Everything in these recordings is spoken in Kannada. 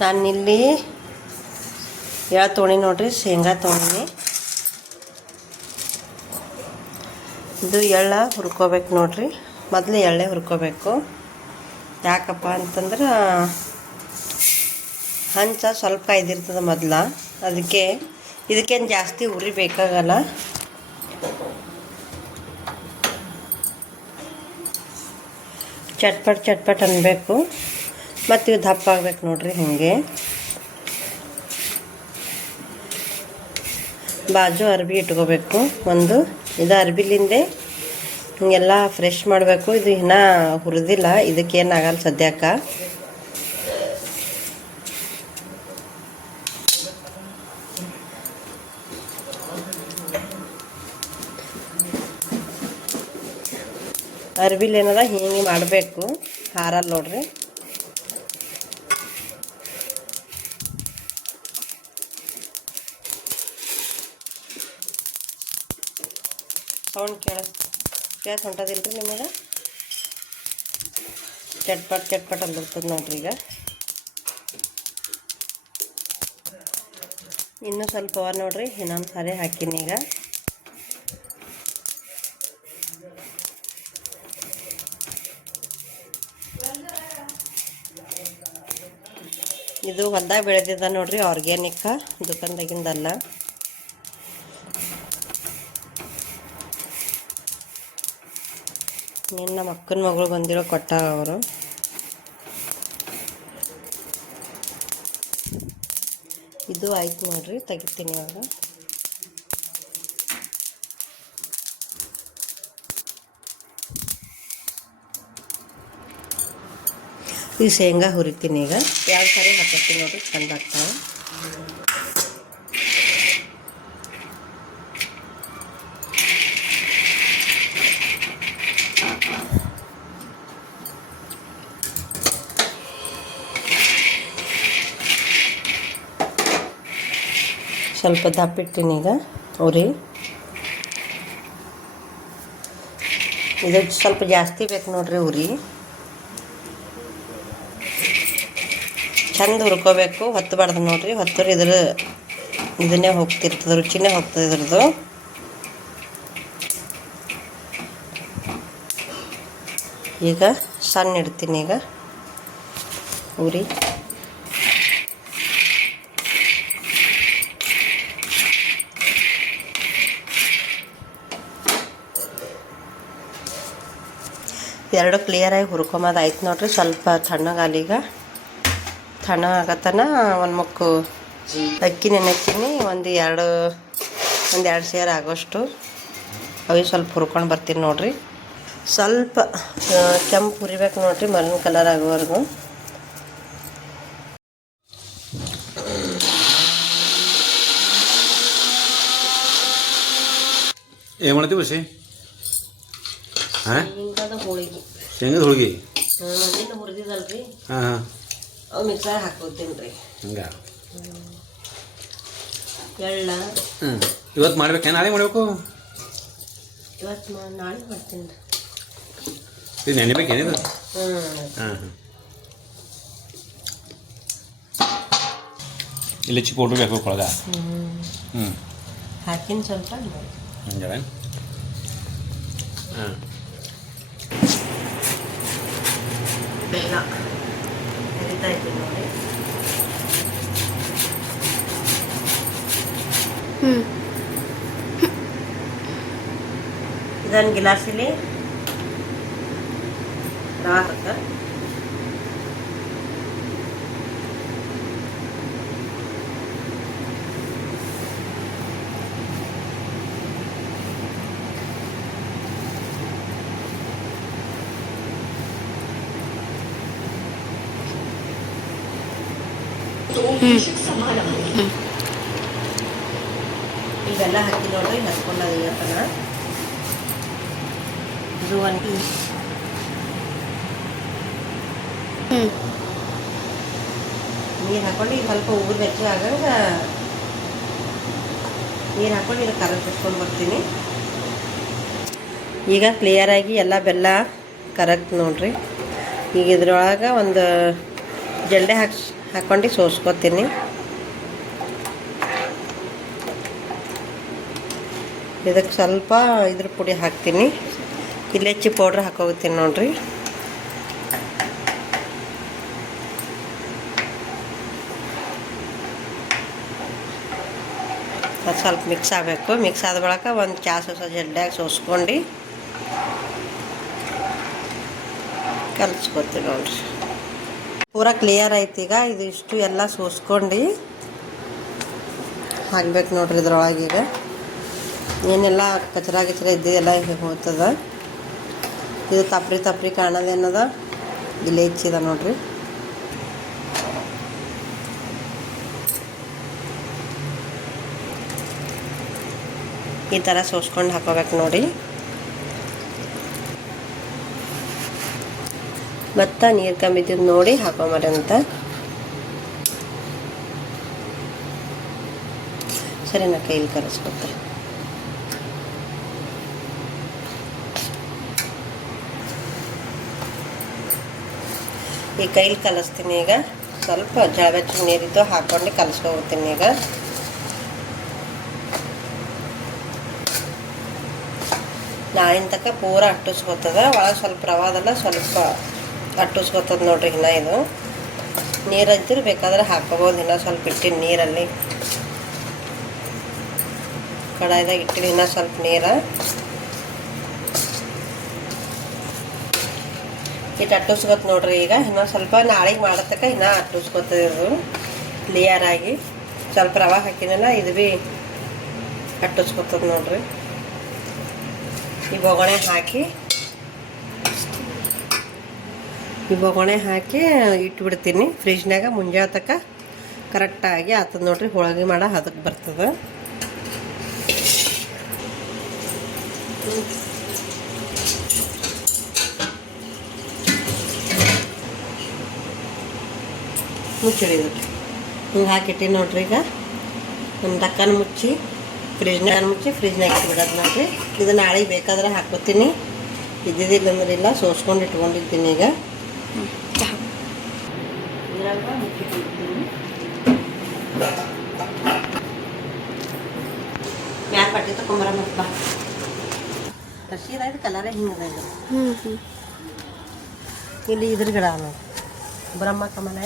ನಾನಿಲ್ಲಿ ಎಳ್ಳು ತೊಗೊಂಡಿ ನೋಡ್ರಿ, ಶೇಂಗಾ ತೊಗೊಂಡಿನಿ ಇದು ಎಳ್ಳ ಹುರ್ಕೋಬೇಕು ನೋಡ್ರಿ, ಮೊದಲು ಎಳ್ಳೆ ಹುರ್ಕೋಬೇಕು. ಯಾಕಪ್ಪ ಅಂತಂದ್ರೆ ಹಂಚ ಸ್ವಲ್ಪ ಕಾಯ್ದಿರ್ತದೆ ಮೊದಲ, ಅದಕ್ಕೆ ಇದಕ್ಕೇನು ಜಾಸ್ತಿ ಉರಿ ಬೇಕಾಗಲ್ಲ. ಚಟ್ಪಟ್ ಚಟ್ಪಟ್ ಅನ್ಬೇಕು. ಮತ್ತು ಇವು ದಪ್ಪ ಆಗ್ಬೇಕು ನೋಡ್ರಿ ಹೀಗೆ. ಬಾಜು ಅರ್ಬಿ ಇಟ್ಕೋಬೇಕು. ಒಂದು, ಇದು ಅರ್ಬಿಲಿಂದೆ ಹಿಂಗೆಲ್ಲ ಫ್ರೆಶ್ ಮಾಡಬೇಕು. ಇದು ಇನ್ನೂ ಹುರಿದಿಲ್ಲ. ಇದಕ್ಕೇನಾಗಲ್ಲ ಸದ್ಯಕ್ಕೆ. ಅರ್ಬಿಲ್ ಏನದ? ಹಿಂಗೆ ಮಾಡಬೇಕು. ಹಾರಲ್ಲ ನೋಡ್ರಿ. ಸೌಂಡ್ ಕೇಳ ಕೇಳಿಸ್ ರೀ ನಿಮಗೆ ಚಟ್ಪಟ್ ಚಟ್ಪಟ್ ಅಂದಿರ್ತದೆ ನೋಡ್ರಿ ಈಗ. ಇನ್ನೂ ಸ್ವಲ್ಪ ಅವ ನೋಡ್ರಿ, ಇನ್ನೊಂದು ಸಾರಿ ಹಾಕಿನಿ ಈಗ. ಇದು ಹೊಲ್ದಾಗ ಬೆಳೆದಿದ್ದ ನೋಡ್ರಿ ಆರ್ಗ್ಯಾನಿಕ್ ದುಕಾನ್ದಾಗಿಂದಲ್ಲ. ನೀನು ನಮ್ಮ ಅಕ್ಕನ ಮಗಳು ಬಂದಿರೋ ಕೊಟ್ಟಾರ ಅವರು. ಇದು ಆಯ್ತು ನೋಡ್ರಿ, ತೆಗಿತೀನಿ ಇವಾಗ. ಈ ಶೇಂಗಾ ಹುರಿತೀನಿ ಈಗ. ಎರಡು ಸಾರಿ ಹಾಕತ್ತೀನಿ ನೋಡ್ರಿ, ಚಂದ ಆಗ್ತಾವೆ. ಸ್ವಲ್ಪ ದಪ್ಪಿಟ್ಟಿನಿ ಈಗ ಉರಿ ಇದು ಸ್ವಲ್ಪ ಜಾಸ್ತಿ ಬೇಕು ನೋಡ್ರಿ ಉರಿ. ಚಂದ ಹುರ್ಕೋಬೇಕು ಹೊತ್ತಬಾರ್ದು ನೋಡ್ರಿ. ಹೊತ್ತರು ಇದ್ರ ಇದನ್ನೇ ಹೋಗ್ತಿರ್ತದೆ, ರುಚಿನೇ ಹೋಗ್ತದೆ ಇದ್ರದ್ದು. ಈಗ ಸಣ್ಣ ಇಡ್ತೀನಿ ಈಗ. ಉರಿ. ಎರಡು ಕ್ಲಿಯರಾಗಿ ಹುರ್ಕೊಂಬದು ಆಯ್ತು ನೋಡ್ರಿ. ಸ್ವಲ್ಪ ತಣ್ಣಗಾಲೀಗ ತಣ್ಣ ತಣ್ಣಗಾಗತ್ತನ ಒಂದು ಮುಕ್ಕು ಅಕ್ಕಿ ನೆನೆತೀನಿ ಒಂದು ಎರಡು ಒಂದು ಎರಡು ಸೇರು ಆಗೋಷ್ಟು ಅವು ಸ್ವಲ್ಪ ಹುರ್ಕೊಂಡು ಬರ್ತೀನಿ ನೋಡ್ರಿ. ಸ್ವಲ್ಪ ಕೆಂಪು ಹುರಿಬೇಕು ನೋಡ್ರಿ ಮರನ್ ಕಲರ್ ಆಗೋವರೆಗೂ. ಏನು ಮಾಡ್ತೀವಿ ಬಸಿ ಹಾಂ ಹಿಂಗದ ಹೋಳಿಗೆ. ಶೇಂಗದ ಹೋಳಿಗೆ? ಮನೇಲಿ ಹುರಿದಿದಲ್ರಿ ಹಾಂ ಹಾಂ. ಅವು ಮಿಕ್ಸರ್ ಹಾಕೋತೀನಿ ರೀ ಹಂಗ ಎಳ್ಳ. ಹ್ಞೂ ಇವತ್ತು ಮಾಡ್ಬೇಕು ನಾಳೆ ಮಾಡಬೇಕು? ಇವತ್ತು ನಾಳೆ ಮಾಡ್ತೀನಿ ರೀ ಇದು ನೆನೆಬೇಕೇನಿದು ಹಾಂ ಹಾಂ. ಇಲ್ಲಿ ಚಿಕ್ಕ ಪೌಡ್ರ್ ಬೇಕು ಒಳಗ? ಹ್ಞೂ ಹಾಕಿನ ಸ್ವಲ್ಪ ಹಂಗೆ ಹಾಂ. ಬೆಲ್ಲ ಕರಿತಾ ಇದ್ದೀನಿ ನೋಡಿ ಇದನ್ನು ಗಿಲಾಸಿಲಿ ರವಾ ಹಾಕ ಇವೆಲ್ಲ ಹಾಕಿ ನೋಡ್ರಿ ಇವತ್ತನ ಇದು ಒಂದು ನೀರು ಹಾಕೊಂಡು ಈಗ ಸ್ವಲ್ಪ ಉಗುರು ಬೆಚ್ಚ ಆಗಂಗ ನೀರು ಹಾಕೊಂಡು ಈಗ ಕರ ಕುಸ್ಕೊಂಡು ಬರ್ತೀನಿ. ಈಗ ಕ್ಲಿಯರಾಗಿ ಎಲ್ಲ ಬೆಲ್ಲ ಕರಕ್ಟ್ ನೋಡ್ರಿ. ಈಗ ಇದ್ರೊಳಗೆ ಒಂದು ಜಂಡೆ ಹಾಕಿ ಹಾಕ್ಕೊಂಡು ಸೋಸ್ಕೊತೀನಿ ಇದಕ್ಕೆ ಸ್ವಲ್ಪ ಇದ್ರ ಪುಡಿ ಹಾಕ್ತೀನಿ ಇಲೆಚ್ಚಿ ಪೌಡ್ರ್ ಹಾಕೋಗ್ತೀನಿ ನೋಡ್ರಿ ಅದು ಸ್ವಲ್ಪ ಮಿಕ್ಸ್ ಆಗಬೇಕು ಮಿಕ್ಸ್ ಆದ ಬಳಿಕ ಒಂದು ಚಾ ಸೋಸ ಜಲ್ಡ್ಯಾಗ ಸೋಸ್ಕೊಂಡು ಕಲಿಸ್ಕೊತೀವಿ ನೋಡ್ರಿ ಪೂರ ಕ್ಲಿಯರ್ ಐತಿ ಈಗ. ಇದು ಇಷ್ಟು ಎಲ್ಲ ಸೋಸ್ಕೊಂಡು. ಹಾಕ್ಬೇಕು ನೋಡ್ರಿ ಇದ್ರೊಳಗೀಗ ಏನೆಲ್ಲ ಕಚರ ಇದ್ದು ಇದ್ದಿದೆಲ್ಲ ಹೋಗ್ತದ. ಇದು ತಪ್ರಿ ತಪ್ರಿ ಕಾಣೋದೇನದ ಇಲ್ಲೇ ಹೆಚ್ಚಿದ ನೋಡ್ರಿ. ಈ ಥರ ಸೋಸ್ಕೊಂಡು ಹಾಕೋಬೇಕು ನೋಡಿ. ಮತ್ತು ನೀರು ಕಮ್ಮಿದ್ದು ನೋಡಿ ಹಾಕೋ ಅಂತ. ಸರಿ, ನಾ ಕೈಲಿ ಕರೆಸ್ಕೊತೆ ಈ ಕೈಲಿ ಕಲಿಸ್ತೀನಿ ಈಗ. ಸ್ವಲ್ಪ ಜಳಬೆಚ್ಚ ನೀರಿದ್ದು ಹಾಕ್ಕೊಂಡು ಕಲಿಸ್ಕೊಬಿಡ್ತೀನಿ ಈಗ. ನಾಳಿನ ತನಕ ಪೂರ ಅಟ್ಟಿಸ್ಕೊತದ. ಒಳಗೆ ಸ್ವಲ್ಪ ರವಾದಲ್ಲ ಸ್ವಲ್ಪ ಅಟ್ಟಿಸ್ಕೊತದ ನೋಡ್ರಿ ಇನ್ನ ಇದು. ನೀರು ಹಚ್ಚಿದ್ರೆ ಬೇಕಾದ್ರೆ ಹಾಕೋಬೋದು ಇನ್ನ ಸ್ವಲ್ಪ ಇಟ್ಟಿನ ನೀರಲ್ಲಿ. ಕಡಾಯ್ದಾಗ ಇಟ್ಟಿನಿ ಇನ್ನ ಸ್ವಲ್ಪ ನೀರು. ಇಟ್ಟು ಅಟ್ಟಿಸ್ಕೊತ ನೋಡ್ರಿ ಈಗ. ಇನ್ನೊಂದು ಸ್ವಲ್ಪ ನಾಳೆಗೆ ಮಾಡತಕ್ಕ ಇನ್ನೂ ಅಟ್ಟಿಸ್ಕೊತದು ಕ್ಲಿಯರ್ ಆಗಿ. ಸ್ವಲ್ಪ ರವೆ ಹಾಕಿನಲ್ಲ ಇದು ಭೀ ಅಟ್ಟಿಸ್ಕೊತದ ನೋಡ್ರಿ. ಈ ಬೊಗಣೆ ಹಾಕಿ ಈ ಬೊಗಣೆ ಹಾಕಿ ಇಟ್ಬಿಡ್ತೀನಿ. ಫ್ರಿಜ್ನಾಗ ಮುಂಜಾತಕ ಕರೆಕ್ಟಾಗಿ ಆತದ ನೋಡ್ರಿ ಹೋಳಿಗೆ ಮಾಡ ಅದಕ್ಕೆ ಬರ್ತದೆ. ಮುಚ್ಚಿಡಿದು ಹಿಂಗೆ ಹಾಕಿಟ್ಟಿ ನೋಡ್ರಿ ಈಗ. ಒಂದು ಡಕ್ಕನ ಮುಚ್ಚಿ ಫ್ರಿಜ್ನಾಗ ಮುಚ್ಚಿ ಫ್ರಿಜ್ನಾಗ ಇಟ್ಬಿಡೋದು ನೋಡ್ರಿ. ಇದು ನಾಳೆಗೆ ಬೇಕಾದ್ರೆ ಹಾಕೋತೀನಿ ಇದ್ದಿದ್ದಿಲ್ಲ ಅಂದ್ರೆ ಇಲ್ಲ, ಸೋಸ್ಕೊಂಡು ಇಟ್ಕೊಂಡಿದ್ದೀನಿ ಈಗ. ಇದ್ರಾಗ ಮುಚ್ಚಿಟ್ಟಿರ್ತೀನಿ ಮ್ಯಾಲ ಪಟ್ಟಿ ತಗೊಂಬರ ಮತ್ತೆ ಬಾ ಹಸಿದಾಯ್ತು ಕಲರೇ ಹಿಂಗದ ಇದು ಇಲ್ಲಿ ಇದ್ರ ಗಿಡ ಅಲ್ಲ ಬ್ರಹ್ಮ ಕಮಲ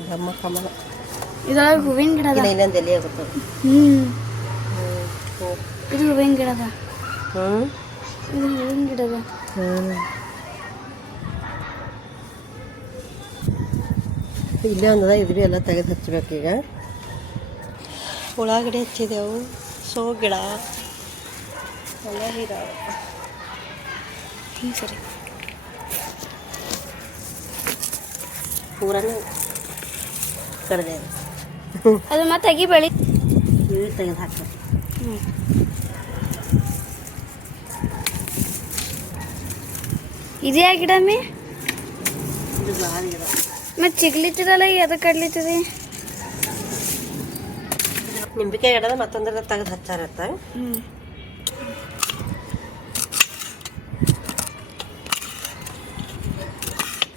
ಬ್ರಹ್ಮ ಕಮಲ ಇದ್ರೊಳಗೆ ಹೂವಿನ ಗಿಡ ಅದ ಇನ್ನೊಂದು ಎಲೆ ಆಗುತ್ತೆ ಇದು ಹೂವಿನ ಗಿಡ ಅದ ಹ್ಞೂ ಇದು ಹೂವಿನ ಗಿಡ ಅದ ಹ್ಞೂ ಇಲ್ಲೇ ಒಂದದ ಇದು ಭೀ ಎಲ್ಲ ತೆಗೆದು ಹಚ್ಬೇಕು ಈಗ ಉಳ್ಳಾಗಡ್ಡೆ ಹಚ್ಚಿದೆವು ಸೋ ಗಿಡ ಎಲ್ಲ ಸರಿ. ಪೂರನೇ ಕಡಿದೆ ಅದು ಮತ್ತೆ ಅಗಿ ಬೆಳಿ ಇವು ತೆಗೆದು ಹಾಕ್ಬೇಕು. ಹ್ಞೂ ಇದೇ ಗಿಡ ಮೇ? ಇದು ಬಾರಿ ಗಿಡ ಮತ್ತೆ ಚಿಗ್ಲಿತ್ತದಲ್ಲ ಎದಕ್ಕೆ ಕಡ್ಲಿತ್ತದೆ ನಿಂಬಿಕೆ ಗಿಡದ ಮತ್ತೊಂದರ ತೆಗೆದು ಹಚ್ಚಾರತ್ತ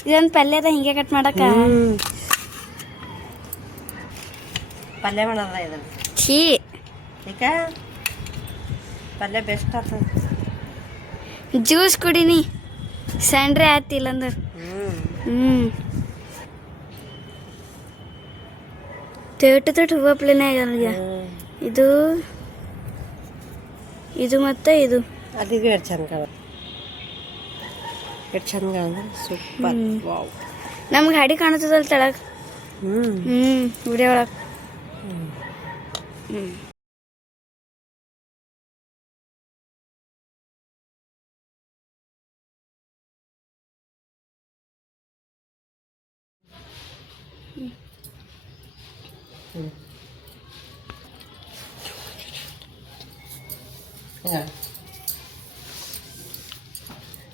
ಇದೊಂದು ಪಲ್ಯ ಅದ ಹಿಂಗೆ ಕಟ್ ಮಾಡಕ? ಪಲ್ಯ ಮಾಡದ ಇದನ್ನು? ಛೀ. ಈಗ? ಪಲ್ಯ ಬೆಸ್ಟ್ ಆಗ್ತದೆ ಜ್ಯೂಸ್ ಕುಡಿನಿ. ಸ್ಯಾಂಡ್ರೆ ಆತಿಲ್ಲ ಅಂದ್ರೆ ಹ್ಞೂ ಹ್ಞೂ ತೇಟ ತೇಟ ಹೂವು ಪ್ಲೇನೇ ನನಗೆ ಇದು ಇದು ಮತ್ತೆ ಇದು. ಅದಿಗೆ ಎಷ್ಟು ಚಂದ ಕಾಣ ಎಷ್ಟು ಚಂದ ಕಾಣ ಸೂಪರ್. ವಾವ್ ನಮ್ಗೆ ಗಾಡಿ ಕಾಣುತ್ತದಲ್ಲ ತೆಳಗ್ ಹ್ಞೂ ಹ್ಞೂ ವಿಡಿಯೋ ಒಳಗೆ. ಹ್ಞೂ 응. 그냥.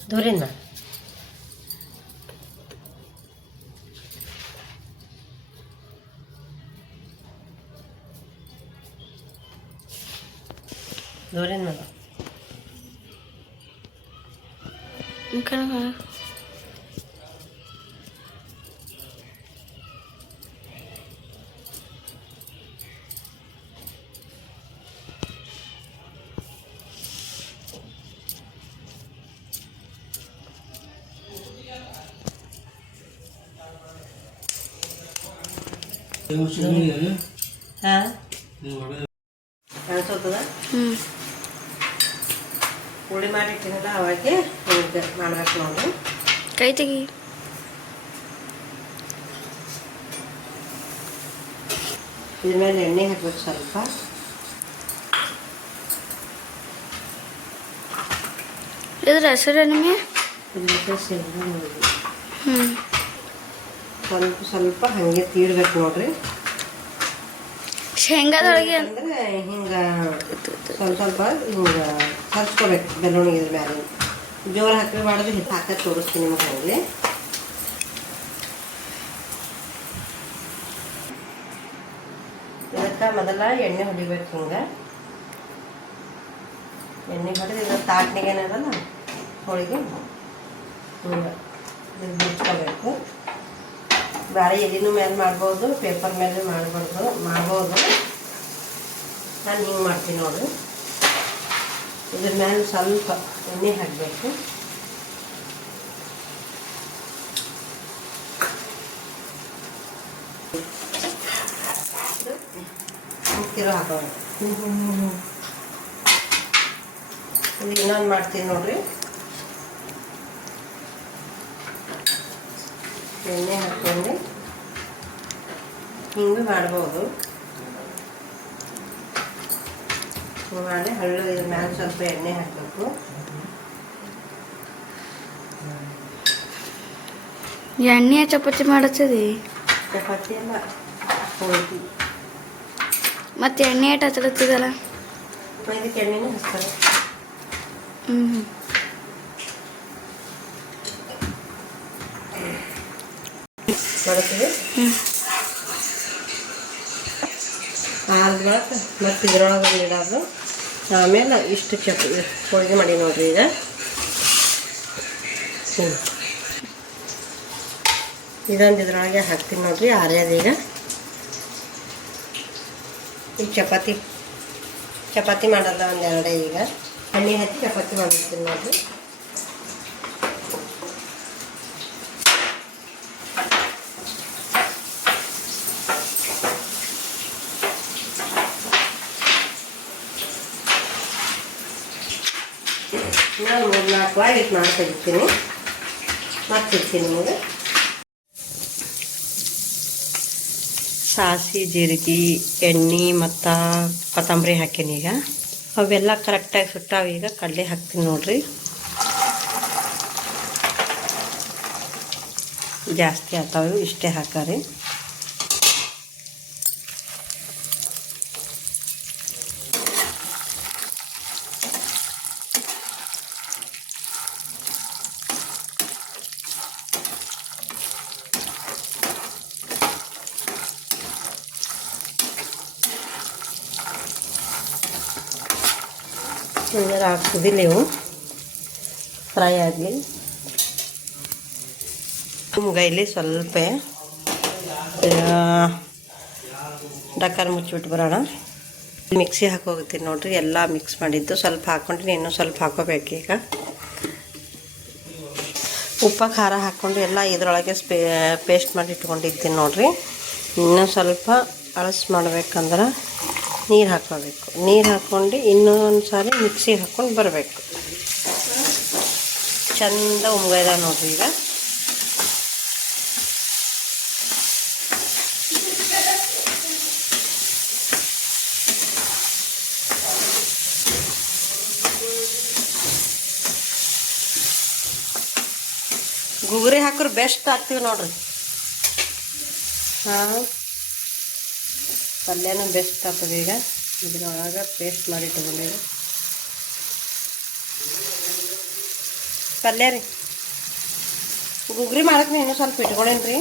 노래나. 노래나 인카라 ಹಾಂ ಕಾಣಿಸೋತದ ಹ್ಞೂ ಹುಳಿ ಮಾಡಿಟ್ಟಿನಲ್ಲ ಅವಾಗೆ ಹಿಂಗೆ ಮಾಡ್ಬೇಕು ನೋಡಿ ಕೈ ತೆಗಿ ಇದ್ರ ಮೇಲೆ ಎಣ್ಣೆ ಹಾಕ್ಬೇಕು ಸ್ವಲ್ಪ ಇದ್ರ ಹೆಸರು ನಿಮಗೆ ಇದ್ರ ಶೇಂಗಾ ಹೋಳಿಗೆ. ಹ್ಞೂ ಸ್ವಲ್ಪ ಸ್ವಲ್ಪ ಹಾಗೆ ತೀಡ್ಬೇಕು ನೋಡ್ರಿ. ಶೇಂಗಾದೊಳಗೆ ಅಂದ್ರೆ ಹಿಂಗ ಸ್ವಲ್ಪ ಸ್ವಲ್ಪ ಹಿಂಗ ಹಚ್ಕೋಬೇಕು ಬೆಳ್ಳುಳ್ಳಿ ಮ್ಯಾಲೆ. ಮೇಲೆ ಜೋರು ಹಾಕಿ ಮಾಡಿದ್ರೆ ಹಿಟ್ಟು ಹಾಕಿ ತೋರಿಸ್ತೀನಿ ನಿಮ್ಗೆ ಹಂಗೆ. ಇದಕ್ಕೆ ಮೊದಲ ಎಣ್ಣೆ ಹೊಡಿಬೇಕು ಹಿಂಗೆ. ಎಣ್ಣೆ ಹೊಡೆದು ಇದು ತಾಟ್ನಿಗೆ ಏನದಲ್ಲ ಹೋಳಿಗೆ. ಹಿಂಗೆ. ಮುಚ್ಕೋಬೇಕು. ಬಿಚ್ಕೋಬೇಕು ಬೇರೆ ಎಲಿನೂ ಮೇಲೆ ಮಾಡ್ಬೋದು ಪೇಪರ್ ಮೇಲೆ ಮಾಡ್ಬಾರ್ದು, ಮಾಡ್ಬೋದು. ನಾನು ಹಿಂಗೆ ಮಾಡ್ತೀನಿ ನೋಡಿರಿ ಇದ್ರ ಮೇಲೆ ಸ್ವಲ್ಪ ಎಣ್ಣೆ ಹಾಕಬೇಕು. ಮುಕ್ತಿರೋ ಹಾಕೋಣ ಇನ್ನೊಂದು ಮಾಡ್ತೀನಿ ನೋಡ್ರಿ. ಎಣ್ಣೆ ಹಾಕ್ಕೊಂಡು ಹಿಂಗೆ ಮಾಡ್ಬೋದು. ಮಾಡಿ ಹಳ್ಳು ಇದ್ರ ಮ್ಯಾಲೆ ಸ್ವಲ್ಪ ಎಣ್ಣೆ ಹಾಕಬೇಕು. ಎಣ್ಣೆ ಚಪಾತಿ ಮಾಡತ್ತದಿ? ಚಪಾತಿ ಎಲ್ಲ ಹೋಗಿ ಮತ್ತೆ ಎಣ್ಣೆ ಏಟ್ ಹಚ್ಚಲತ್ತಿದಲ್ಲ? ಇದಕ್ಕೆ ಎಣ್ಣೆನೂ ಹಚ್ತಾರೆ. ಹ್ಞೂ ಮಾಡ್ತೀವಿ. ಹ್ಞೂ ಹಾಲು ಮತ್ತು ಇದ್ರೊಳಗೆ ಇಡೋದು. ಆಮೇಲೆ ಇಷ್ಟು ಚಪ್ ಹೋಳಿಗೆ ಮಾಡಿ ನೋಡ್ರಿ ಈಗ. ಹ್ಞೂ ಇದೊಂದು ಇದ್ರೊಳಗೆ ಹಾಕ್ತೀನಿ ನೋಡ್ರಿ ಆರ್ಯದ ಈಗ. ಚಪಾತಿ ಚಪಾತಿ ಮಾಡಲ್ಲ ಒಂದು ಎರಡೇ ಈಗ. ಎಣ್ಣೆ ಹಚ್ಚಿ ಚಪಾತಿ ಮಾಡಿರ್ತೀನಿ ನೋಡ್ರಿ. ವಾರ ಇಟ್ಟು ಮಾಡಿ ತೆಗಿತೀನಿ ಮತ್ತೆ ಇರ್ತೀನಿ ನಿಮಗೆ. ಸಾಸಿ ಜೀರಿಗೆ, ಎಣ್ಣೆ ಮತ್ತು ಕೊತ್ತಂಬರಿ ಹಾಕೀನಿ ಈಗ. ಅವೆಲ್ಲ ಕರೆಕ್ಟಾಗಿ ಸುಟ್ಟಾವ ಈಗ ಕಡಲೆ ಹಾಕ್ತೀನಿ ನೋಡ್ರಿ. ಜಾಸ್ತಿ ಆಗ್ತಾವೆ ಇಷ್ಟೇ ಹಾಕಾರಿ. ಸುಮ್ಮನೆ ನೀವು. ಫ್ರೈ ಆಗಲಿ. ಮುಗೈಲಿ ಸ್ವಲ್ಪ ಡಕ್ಕರ್ ಮುಚ್ಚಿಬಿಟ್ಟು ಬರೋಣ. ಮಿಕ್ಸಿ ಹಾಕೋಗ್ತೀನಿ ನೋಡ್ರಿ, ಎಲ್ಲ ಮಿಕ್ಸ್ ಮಾಡಿದ್ದು. ಸ್ವಲ್ಪ ಹಾಕ್ಕೊಂಡ್ರೆ ಇನ್ನೂ ಸ್ವಲ್ಪ ಹಾಕೋಬೇಕು ಈಗ. ಉಪ್ಪ, ಖಾರ ಹಾಕ್ಕೊಂಡು ಎಲ್ಲ ಇದ್ರೊಳಗೆ ಸ್ಪೇ, ಪೇಸ್ಟ್ ಮಾಡಿ ಇಟ್ಕೊಂಡಿದ್ದೀನಿ ನೋಡ್ರಿ. ಇನ್ನೂ ಸ್ವಲ್ಪ ಅಳಸ್ ಮಾಡ್ಬೇಕಂದ್ರೆ ನೀರು ಹಾಕೋಬೇಕು ನೀರು ಹಾಕ್ಕೊಂಡು ಇನ್ನೊಂದು ಸಾರಿ ಮಿಕ್ಸಿಗೆ ಹಾಕ್ಕೊಂಡು ಬರಬೇಕು. ಚಂದ ಉಮ್ಗೈದ ನೋಡ್ರಿ ಈಗ. ಗುಗ್ರಿ ಹಾಕ್ರೆ ಬೆಸ್ಟ್ ಆಗ್ತೀವಿ ನೋಡ್ರಿ. ಹಾಂ. ಪಲ್ಯನೂ ಬೆಸ್ಟ್ ಆಗ್ತದೆ ಈಗ. ಇದ್ರೊಳಗೆ ಪೇಸ್ಟ್ ಮಾಡಿ ತಗೊಂಡಿರಿ ಪಲ್ಯ ರೀ. ಗುಗ್ರಿ ಮಾಡಕ್ಕೆ ಇನ್ನೂ ಸ್ವಲ್ಪ ಇಟ್ಕೊಂಡೇನಿ ರೀ.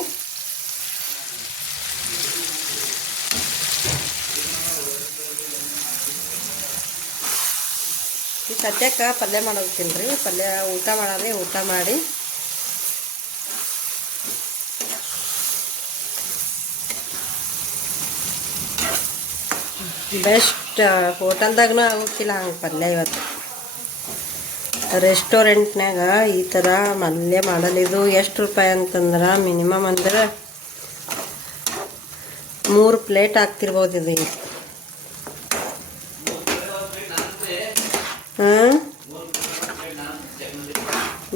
ಈ ಸದ್ಯಕ್ಕೆ ಪಲ್ಯ ಮಾಡೋದು ರೀ ಪಲ್ಯ ಊಟ ಮಾಡಾರಿ, ಊಟ ಮಾಡಿ. ಬೆಸ್ಟ್ ಹೋಟೆಲ್ದಾಗೂ ಆಗೋಕ್ಕಿಲ್ಲ, ಹಂಗೆ ಪಲ್ಯ ಇವತ್ತು. ರೆಸ್ಟೋರೆಂಟ್ನಾಗ ಈ ಥರ ಮಲ್ಯ ಮಾಡಲಿದು ಎಷ್ಟು ರೂಪಾಯಿ ಅಂತಂದ್ರೆ ಮಿನಿಮಮ್ ಅಂದ್ರೆ ಮೂರು ಪ್ಲೇಟ್ ಹಾಕ್ತಿರ್ಬೋದು ಇದು. ಹಾಂ?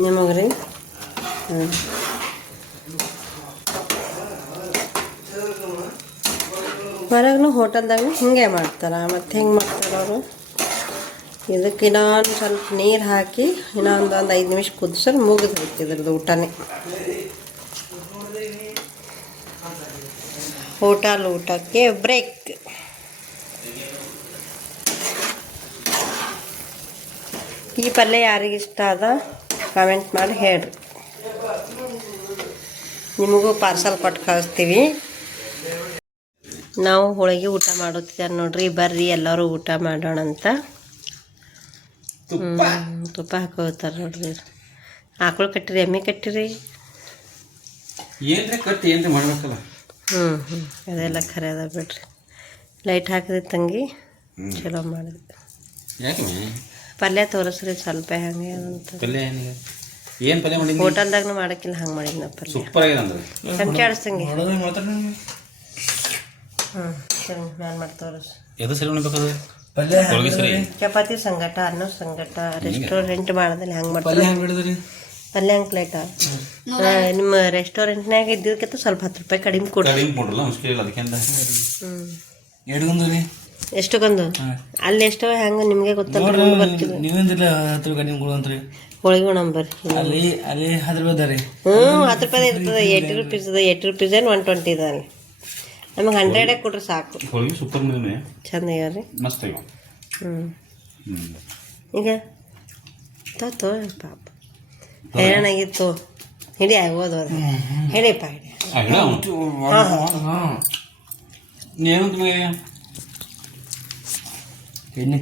ನಿಮಗೆ ರೀ ಹಾಂ. ಹೊರಗೂ ಹೋಟೆಲ್ದಾಗ ಹಿಂಗೆ ಮಾಡ್ತಾರೆ. ಮತ್ತು ಹೆಂಗೆ ಮಾಡ್ತಾರೆ ಅವರು? ಇದಕ್ಕೆ ಇನ್ನೊಂದು ಸ್ವಲ್ಪ ನೀರು ಹಾಕಿ, ಇನ್ನೊಂದು ಒಂದು ಐದು ನಿಮಿಷ ಕುದಿಸ್ರೆ ಮುಗಿದು ಹೋಯ್ತು ಇದ್ರದ್ದು ಊಟನೇ. ಹೋಟಲ್ ಊಟಕ್ಕೆ ಬ್ರೇಕ್. ಈ ಪಲ್ಯ ಯಾರಿಗೆ ಇಷ್ಟ ಅದ ಕಮೆಂಟ್ ಮಾಡಿ ಹೇಳ್ರಿ. ನಿಮಗೂ ಪಾರ್ಸಲ್ ಕೊಟ್ಟು ಕಳಿಸ್ತೀವಿ. ನಾವು ಹೋಳಿಗೆ ಊಟ ಮಾಡುತ್ತಿದ್ದಾರೆ ನೋಡ್ರಿ. ಬರ್ರಿ ಎಲ್ಲರೂ ಊಟ ಮಾಡೋಣ ಅಂತ. ತುಪ್ಪ. ಹಾಕೋತಾರೆ ನೋಡ್ರಿ. ಆಕಳು ಕಟ್ಟಿರಿ ಎಮ್ಮೆ ಕಟ್ಟಿರಿ. ಹ್ಞೂ ಹ್ಞೂ ಅದೆಲ್ಲ ಖರೆ ಅದ ಬಿಡ್ರಿ. ಲೈಟ್ ಹಾಕಿದೆ ತಂಗಿ ಚಲೋ ಮಾಡಿದೆ. ಪಲ್ಯ ತೋರಿಸ್ರಿ ಸ್ವಲ್ಪ ಹಂಗೆ ಅಂತ. ಪಲ್ಯ ಏನು ಪಲ್ಯ ಮಾಡಿದ್ನಿ ಹೋಟೆಲ್ದಾಗೂ ಮಾಡಕ್ಕಿಲ್ಲ ಹಂಗೆ ಮಾಡಿದ್ ನಾ ಪಲ್ಯ. ಸೂಪರ್ ಆಗಿದೆ ಅಂದ್ರೆ. ಚಮಚ ಆಡಿಸ್ತಂಗೆ ಹ್ಞೂ ಸರಿ ನಾನು ಎದು ಸರಿ ಉಣ್ಬೇಕದು? ಪಲ್ಯ ಹೋಳಿಗೆ ಸರಿ. ಚಪಾತಿ ಸಂಗಟ ಅನ್ನ ಸಂಗಟ ರೆಸ್ಟೋರೆಂಟ್ ಮಾಡೋದಲ್ಲಿ ಹಂಗೆ ಪಲ್ಯ ಮಾಡ್ತಾರೆ ಹೆಂಗ್ ಬಿಡದ್ರಿ ಪಲ್ಯ ಹಂಗೆ ಪ್ಲೇಟ ನಿಮ್ಮ ರೆಸ್ಟೋರೆಂಟ್ನಾಗ ಇದ್ದಿದ್ದಕ್ಕಿಂತ ಸ್ವಲ್ಪ ಹತ್ತು ರೂಪಾಯಿ ಕಡಿಮೆ ಕೊಡ್ರಿ. ಕಡಿಮೆ ಕೊಡಲ್ಲ ಮುಷ್ಕಿಲ್ ಇಲ್ಲ ಅದಕ್ಕೆ ಅಂತ. ಹ್ಞೂ ಎಷ್ಟಕ್ಕೊಂದು ಅಲ್ಲಿ ಎಷ್ಟೋ ಹೆಂಗೆ ನಿಮಗೆ ಗೊತ್ತಲ್ಲ. ನೀವೇಂದಿಲ್ಲ ಹತ್ತು ರೂಪಾಯಿ ನಿಮ್ಗೆ ಕೊಡುವಂತ್ರಿ ಹೋಳಿಗೆ ನಂಬರ್ ಅಲ್ಲಿ ಅಲ್ಲಿ ಹತ್ತು ರೂಪಾಯಿ ರೀ. ಹ್ಞೂ ಹತ್ತು ರೂಪಾಯಿ ಇರ್ತದೆ ಏಯ್ಟಿ ರುಪೀಸ್ ಇದೆ ಏಯ್ಟಿ ರುಪೀಸ್ ಏನು ಒನ್ ಟ್ವೆಂಟಿ ಇದೆ ಅಲ್ಲಿ. ನಮಗೆ ಹಂಡ್ರೆಡೇ ಕೊಡ್ರಿ ಸಾಕು. ಹೋಳಿಗೆ ಸೂಪರ್ ಮಾಡಿದ್ನಿ ಚಂದ ಆಗ್ಯಾವ್ರಿ ಮಸ್ತ್ ಆಗ್ಯಾವ ಹ್ಞೂ ಈಗ? ತೋ ಪಾಪ. ಹೈರಾಣಾಗಿತ್ತು ಹಿಡಿ ಆಗೋದು ಅದು ಹೇಳಿಪ್ಪ ಹಿಡಿ. ಏನಂತ ಎಣ್ಣೆ